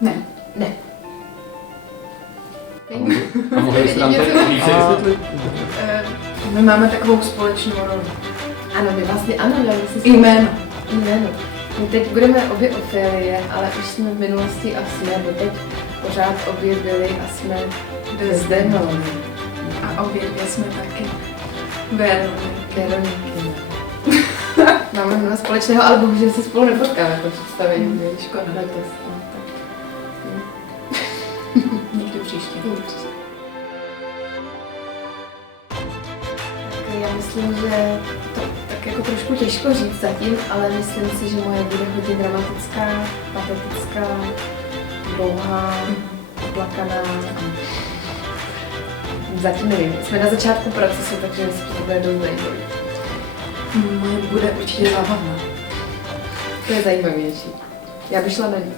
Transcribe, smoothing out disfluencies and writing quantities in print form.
Ne. Ne. A mohli jste nám tady více vysvětlit? My máme takovou společnou roli. Ano, my vlastně ano, ale my si Jméno. Jméno. My teď budeme obě Ofélie, ale už jsme v minulosti a jsme doteď pořád obě byli a jsme Desdemony. A obě dvě jsme taky Veroniky. Máme mnoho společného, ale bohužel se spolu nepotkáme po představení. Škoda. Letos. Někdy příště. Tak já myslím, že to tak jako trošku těžko říct zatím, ale myslím si, že moje bude hodně dramatická, patetická, dlouhá, oplakaná. Zatím nevím. Jsme na začátku procesu, takže myslím, že to bude dost zajímavé. Moje bude určitě zábavná. To je zajímavější. Já bych šla na ní.